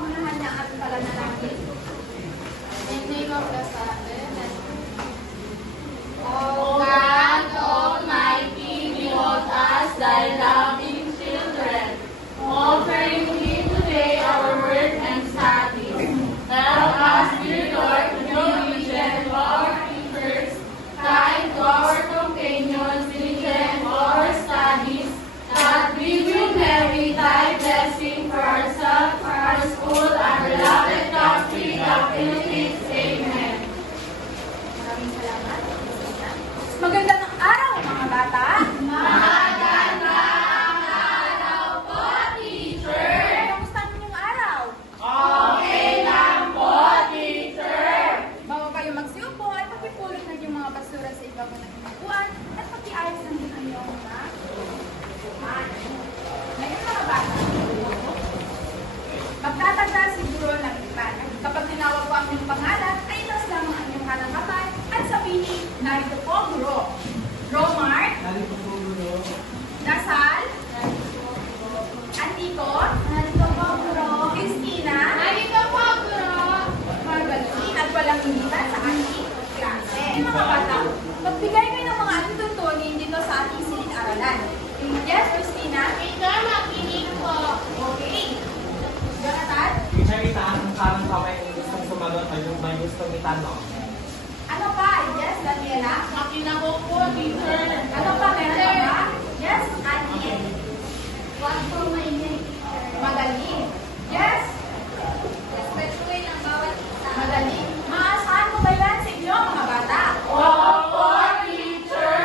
pangunahan niya at pananalangin. In the name of the Father, and O God Almighty, behold us, thy loving children, offering thee today our word and studies. Help us, dear Lord, to be obedient to our teachers, kind to our companions, diligent to our studies, that we will merit thy blessing for ourselves, for our school, our beloved country, the Philippines. Amen. Maraming salamat. Magandang araw, mga bata! Magandang araw po, teacher! Kamusta ang inyong araw? Okay lang po, teacher! Bago kayo magsiupo ay pagpipulot na yung mga basura sa ibabaw ng hinaguan at pag-iayos ng din ang iyong mga upuan. Ngayon mga bata, magtatanda si Guro ng iban. Kapag tinawag ko ang iyong pangalan, ay itas lamang ang iyong kanang kamay at sabihin, narito po, Guro. Romar, Narito po, Guro. Dasal, Antico, narito po, Guro. Christina, Narito po, Guro! Magaling at walang initan sa ating klase. Mga bata, magbigay kayo ng mga atutunin dito sa ating silid-aralan. Yes, Christina? Teacher, makinig po. Okay. Jonathan? Teacher, itaas ang karang kamay kung gustong sumagot o yung may gustong itanong. Ano pa? Yes, Daniela? Makinako po, teacher. Ano pa? Meron ka ba? Yes, Annie? huwag pong maingay. Magaling. Yes? Respetuhin ang bawat isa. Magaling. Maasahan mo ba yan sa inyo, mga bata? Opo, teacher!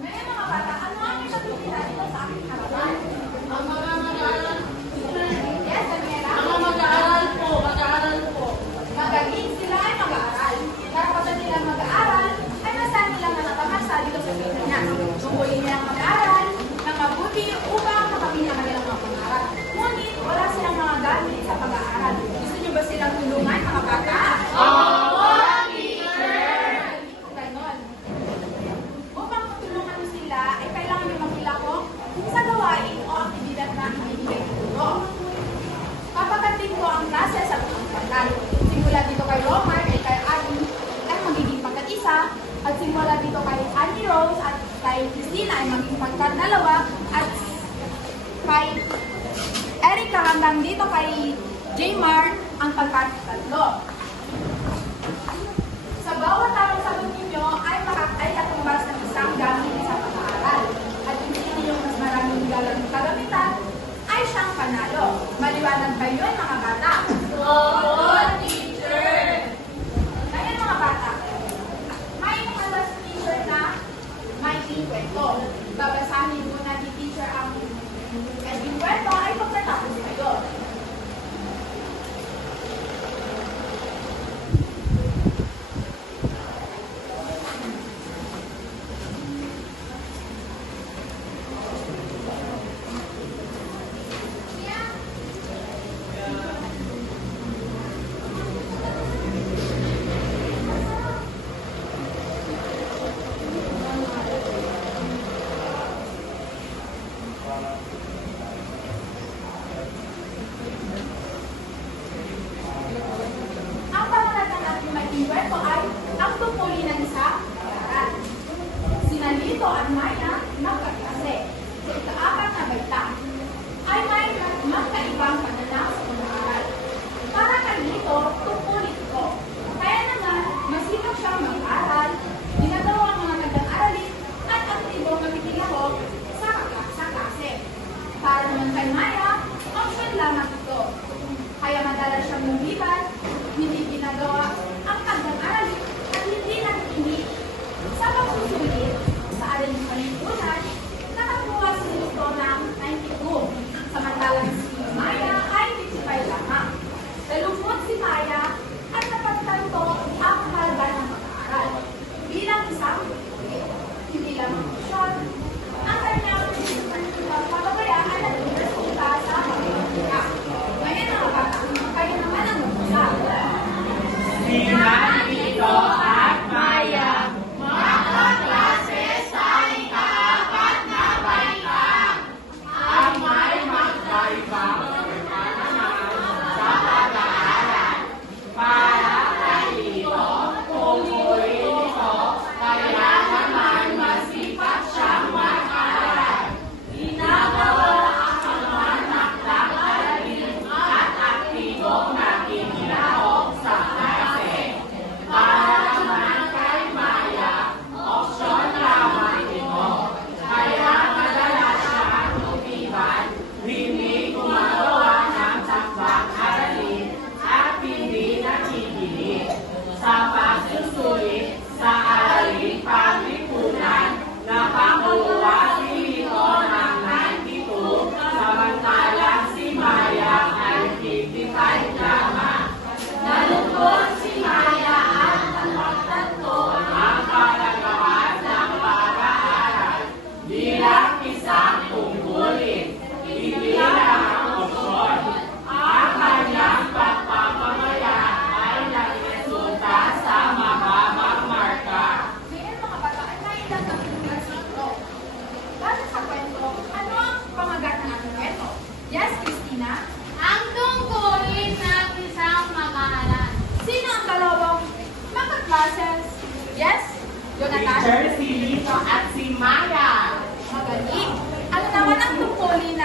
Ngayon, mga bata, ano ang itatutira dito sa aking harapan? Ang mga mag-aaral, Yes, Daniela? mga mag-aaral po, mag-aaral po. Magaling sila ay mag-aaral. Karapatan nilang mag-aaral ay masahan nilang natatamasa dito sa Pilipinas. Tungkulin nilang mag-aaral ng mabuti upang makamit ang kanilang mga pangarap. Ngunit wala silang mga gamit sa pag-aaral. Gusto niyo ba silang tulungan, mga bata? Opo, teacher! Ganon. Upang matulungan mo sila, ay kailangan may makilahok sa gawain o aktibidad na ibibigay ng guro. Papagating ko ang klase sa buong pagkat. Simula dito kay Romar, kay Annie, ay magiging pagkat isa. At simula dito kay Annie Rose at kay Christina ay magiging pagkat dalawa. At kay Erica hanggang dito kay Jmar ang pagkat tatlo. Sa bawat tamang sagot ninyo ay katumbas ng isang gamit sa pag-aaral. At kung sino yung mas maraming kagamitan, ay siyang panalo. Maliwanag ba yun, mga bata? Opo, teacher! Ngayon, mga bata, may mga teacher na may kwento. Babasahin muna ni teacher ang kwento ay pagkatapos kayo. Ang pangalatan natin maging kwento ay ang tungkulin ng isa pag-aaral. Sina Lito at Maya magkaklase. Sa ika-apat na baita ay may magkaibang pananaw sa pag-aaral. Para kay Lito, tungkulin ko. Kaya naman, masipag siyang mag-aral, ginagawa ang mga nag-aaralin at aktibong nakikilahok sa klase. Para naman kay Maya, option lamang ito. Kaya madalas siyang lumiban, hindi ginagawa ang kanyang aralin at hindi nakikinig sa pagsusulit sa aralin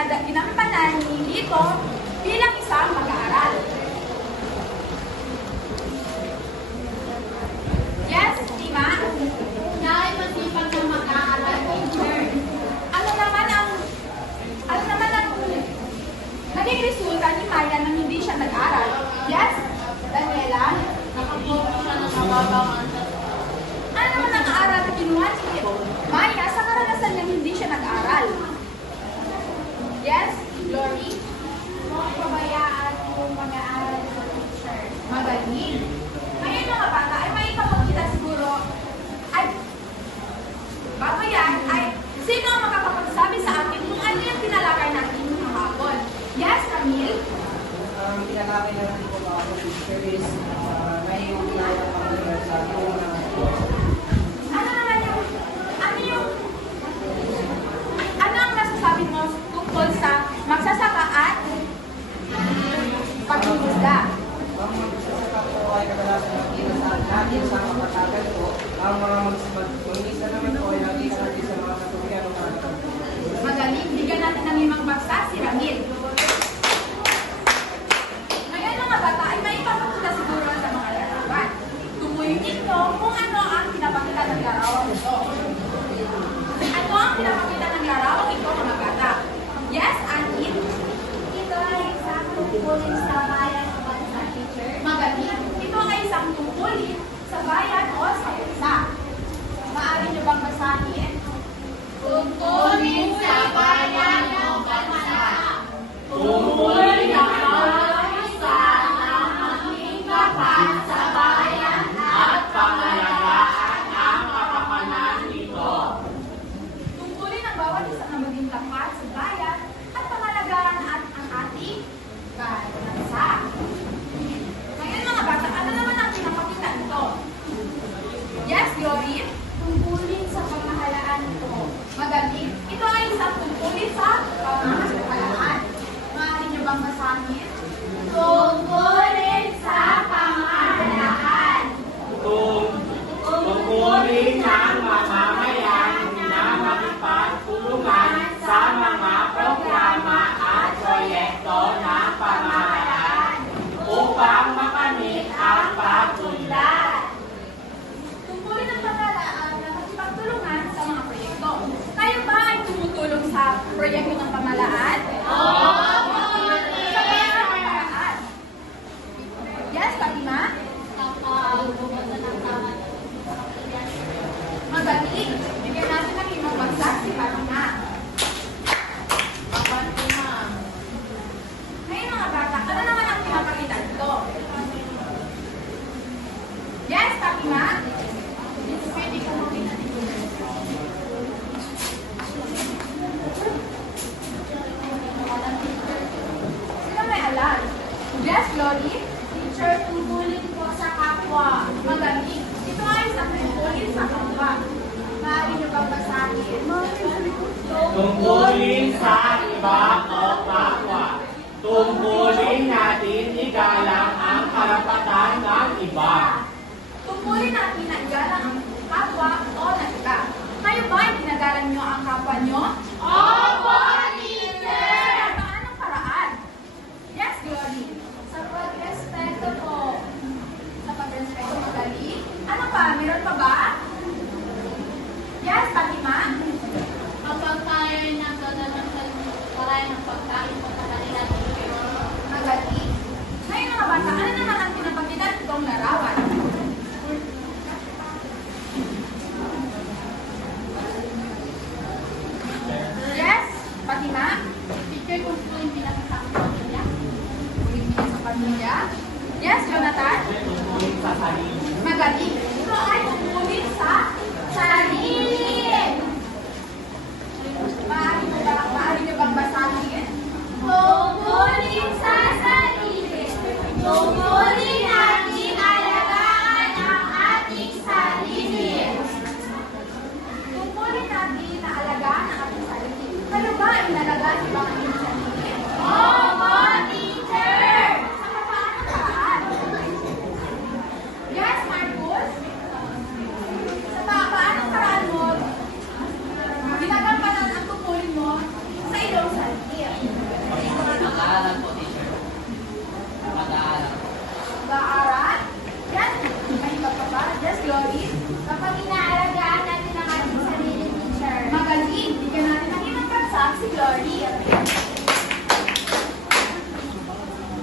ginampanan ni Lito bilang isang mag-aaral. Yes, Tima? Dahil masipag ng mag-aaral, teacher. Ano naman ang naging resulta ni Maya nang hindi siya nag-aral? Yes, Daniela? Nakapokus siya ng mababang antas. Ano naman ang aral na kinuha ni Maya sa karanasan niyang hindi siya nag-aral? Yes, Glory? Huwag pabayaan kung mag-aaral sa teacher. Magaling. Ngayon mga bata ay may ipapakita siguro ay bago yan ay sino ang makakapagsabi sa atin kung ano yung tinalakay natin kahapon? Yes, Camille? Ang tinalakay na natin po mga teacher is may yung ginayang pag-aaral sa ating Ano naman ano ang masasabi mo tungkol sa magsasaka at paghuhusga? Ang magsasaka po ay kadalasan nakita sa natin sa kapatagan po. Ang mga mag-isa naman po ay nakita natin sa mga katulian o mga Magaling, bigyan natin ng 5 baksa si Ramil. Ngayon mga bata ay may ipapakita siguro sa mga larawan. Tumuyin ninyo kung ano ang pinapakita ng larawang ito. Ano ang pinapakita ng larawang ito mga bata? Yes, Anin? Ito ay isang tungkulin sa bayan o bansa, teacher. Magaling. Ito ay isang tungkulin sa bayan o sa bansa. Maaari niyo bang basahin? Tungkulin sa bayan o bansa. Tungkulin na isa na maging tapat sa bayan at pangalagaan ang kapakanan nito. Tungkulin ang bawat isa na maging tapat sa bayan at pangalagaan at ang ating bansa. Ngayon mga bata, ano naman ang pinapakita nito? Yes, Glory? Tungkulin sa pamahalaan ko. Magaling. Ito ay isang tungkulin sa pamahalaan. Maaari niyo bang basahin? Tungkulin sa pamahalaan. Tungkulin ng mamamayan na makipagtulungan sa mga programa at proyekto ng pamahalaan upang makamit ang pag-unlad. Tungkulin ng pamahalaan na makipagtulungan sa mga proyekto. Tayo ba ay tumutulong sa proyekto ng pamahalaan? Sa bayan ng pamahalaan. Yes, Fatima? Magaling. Bigyan natin ng 5 baksa si Fatima. Ngayon mga bata, ano naman ang pinapakita nito? Yes, Fatima? Pwede ka makita dito. Sino may alam? Yes, Glory? Teacher, tungkulin po sa kapwa. Magaling. Ito ay isang tungkulin sa kapwa. Maaari niyo bang basahin? Tungkulin sa iba o kapwa. Tungkulin natin igalang ang karapatan ng iba. Tungkulin natin na igalang ang kapwa o ng iba. Kayo ba ay ginagalang niyo ang kapwa niyo? Opo, teacher! Sa paanong paraan? Yes, Glory. Sa pagrespeto po. Sa pag-respeto magaling. Ano pa? Meron pa ba? Yes, Fatima? Kapag tayo ay nagdadala ng pagkain po sa kanila, teacher. Magaling. Ngayon mga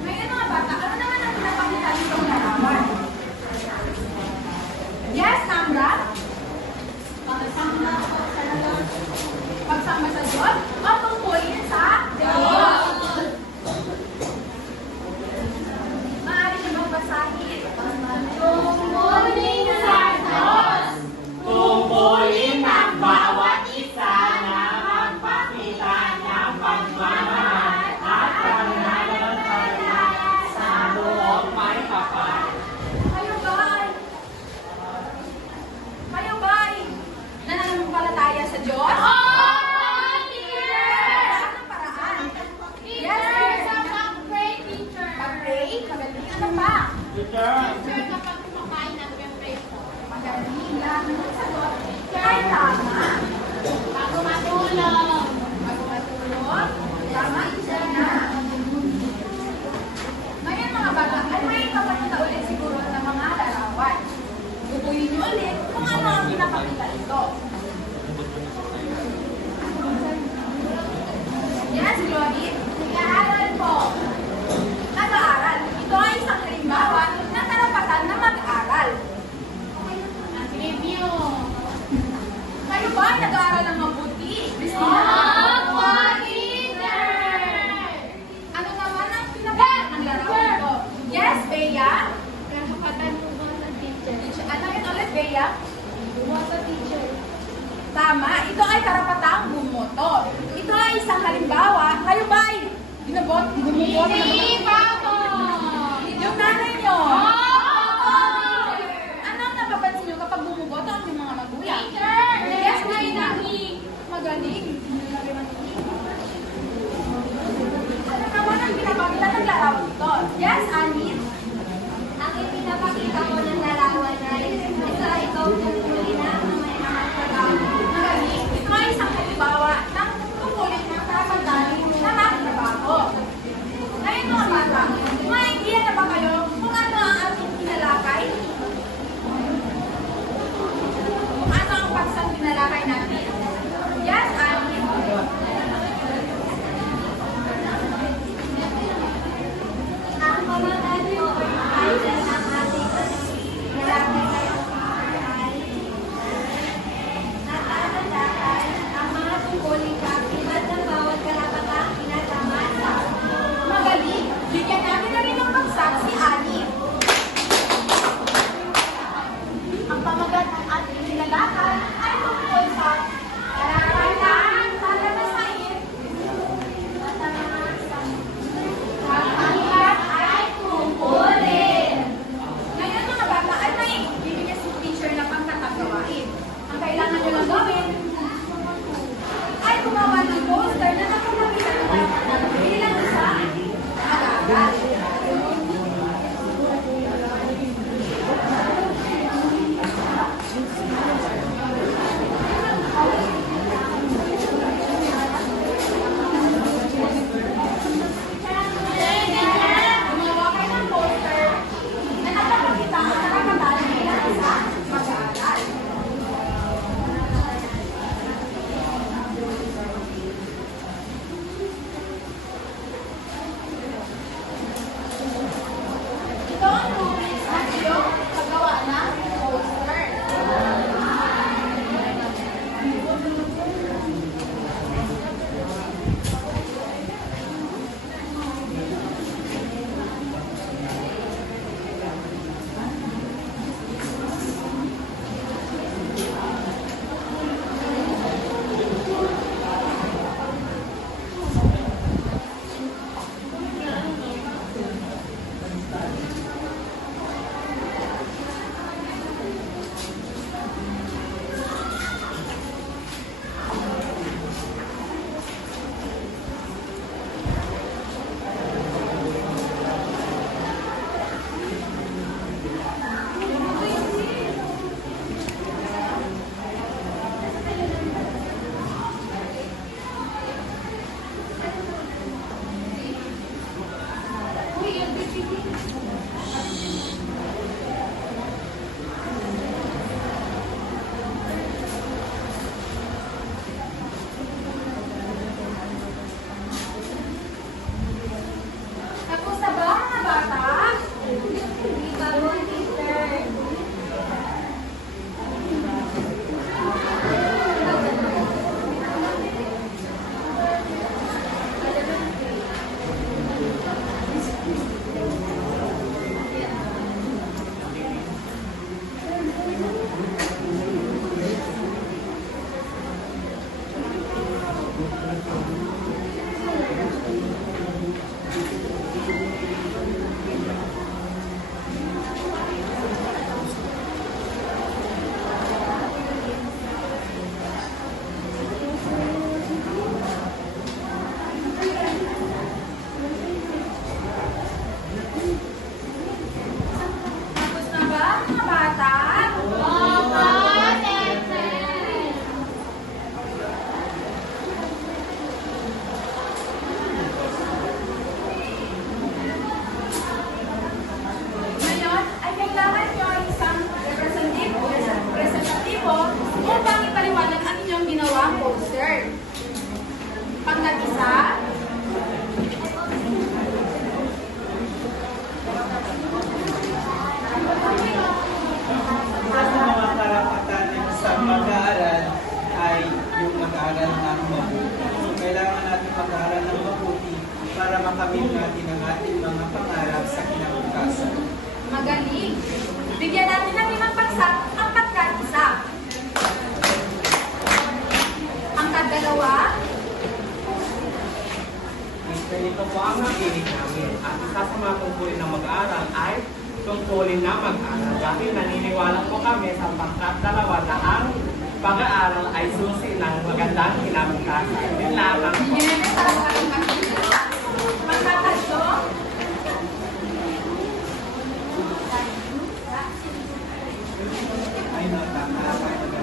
Ngayon mga bata, ano naman ang pinapakita nitong larawan? Yes, Namra? Pagsama sa Diyos o tungkulin sa Diyos? Maaari niyo bang basahin? Tungkulin sa Diyos. Tungkulin ng bawat isa na magpakita ng pagmamahal at pananampalataya sa buong may kapal. Kayo ba'y nananampalataya sa Diyos? Anong paraan? Yes, sir. Pag-pray? Magaling. Ano pa? Magaling. Lahat ng sagot. Kaya tama. Bago matulog. Tama, isa na. Ngayon mga bata, ay may papakita ulit siguro ng mga larawan. Tutuyin niyo ulit kung ano ang pinapakita ito. Yes, Glory. Nag-aaral po. Nag-aaral. Ito ay isang halimbawa na karapatan na mag-aral. Review. Kayo ba ay nag-aaral ng mabuti? Christina? Ano naman ang pinapakita ng larawan ito? Yes, Bea? Karapatan mo ba sa teacher? Ano yun ulit, Bea? Mo sa teacher. Tama, ito ay karapatang bumoto. Ito ay isang halimbawa. Kayo ba ay bumuboto? Hindi pa ako. Yung nanay nyo. Ano ang napapansin nyo kapag bumuboto ang inyong mga magulang? Yes, Christina. Magaling. Ano naman ang pinapakita ng larawan ito? Yes, Annie? Ang ipinapakita ko ng larawan ay isa ikaw tungkulin na may mga pagkakas. Magaling. Ito ay isang halimbawa ng tungkulin ng karapatan na magtrabaho. Ngayon mga bata, may idea na ba kayo mag-aaral ng mabuti para makamit natin ang ating mga pangarap sa kinabukasan. Magaling! Bigyan natin ng 5 bagsak ang pagkaisa. Ang kadalawa, Ganito po ang nakinig namin. At isa sa mga tungkulin ng mag-aaral ay tungkulin na mag-aaral. Dahil naniniwala po kami sa pangkat 2 na ang pag-aaral ay susi ng magandang kinabukasan. Yun lamang po. bigyan natin para sa ating kakita. Pagkatatlo, Ay, nakakasay na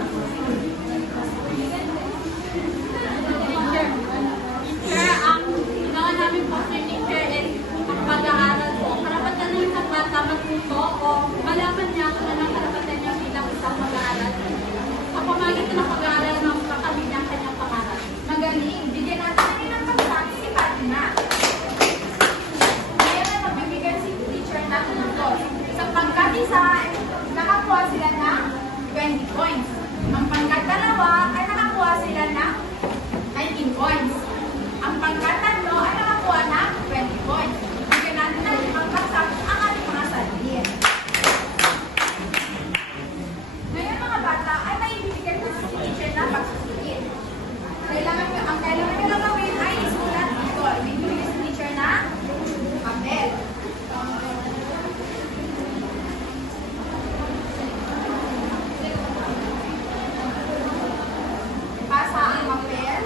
Teacher, ang ginawa namin po sa teacher is ang pag-aaral po. Karapatan ng isang bata magputo o malaman niya kung ano ang karapatan niya bilang isang mag-aaral. Ang pamagitan ng pag-aaral ng kakamit niya ang kanyang pangarap. magaling. Bigyan natin ng 5 bagsak si Fatima. Ngayon ay magbibigay si teacher natin ng toss. Sa pangkat-1, nakakuha sila ng 20 points. Ang pangkat-2 ay nakakuha sila ng 19 points. Ang pangkat-3 ay nakakuha ng 20 points. Bigyan natin ng 5 bagsak ang ating mga salin. Ngayon mga bata ay may ibibigay ko si teacher na pagsusulit. Ang kailangan nyo lang gawin ay isulat dito. May ibibigay si teacher na papel. Pasa ang papel.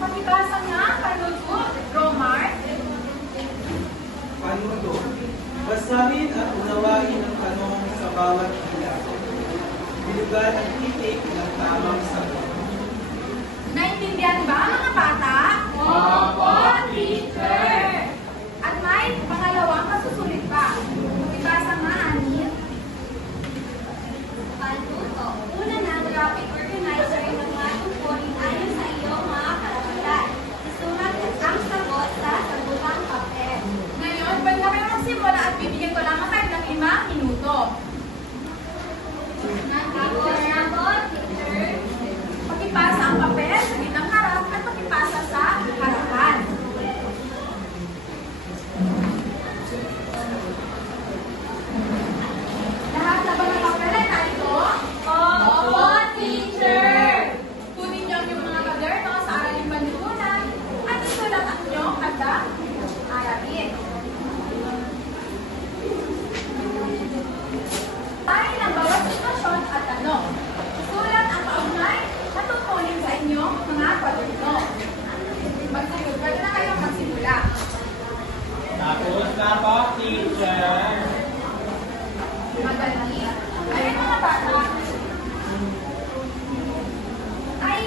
Pagkibasa nga, panutut, Romar. Panuto. Basahin at unawain ang tanong sa bawat ilan. Bilugan ang titik ng tamang sagot. Naintindihan ba mga bata? Opo, teacher! At may pangalawang masusulit pa. Pagkibasa nga, Anin. Panluto. Una na, graphic organizer ng mga tungkulin ayon sa iyong mga karapatan. Isulat ang sagot sa sagutang papel. Ngayon, pwede na kayo magsimula at bibigyan ko lamang kayo ng 5 minuto. Tapos na po, teacher. Pakipasa ang papel sa gitnang harap at pakipasa sa harapan. Lahat na ba ng papel ay narito? Opo, teacher! Kunin niyo ang inyong mga kaderno sa araling panlipunan at isulat ang inyong aralin. Tayo ng bawat sitwasyon at tanong. Isulat ang kaugnay na tungkulin sa inyong mga kwaderno. Magsimula na kayo magsimula. Tapos na po, teacher. Magaling. Ayun mga bata, ay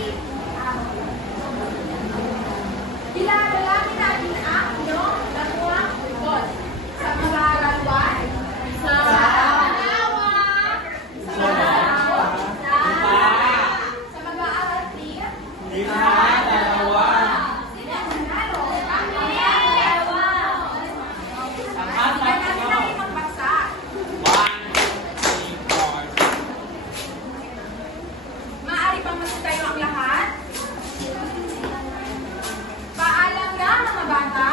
ilalagay natin ang inyong nakuhang report sa mag-aaral 1, sa pangalawa, sa mag-aaral 2, sa mag-aaral 3, Lima, dalawa. sino ang nanalo? Kami! Ang Bigyan apat natin ko. ang 5 bagsak. 1, 2, 3, 4. Maaari bang masitayo ang lahat? Paalam na mga bata.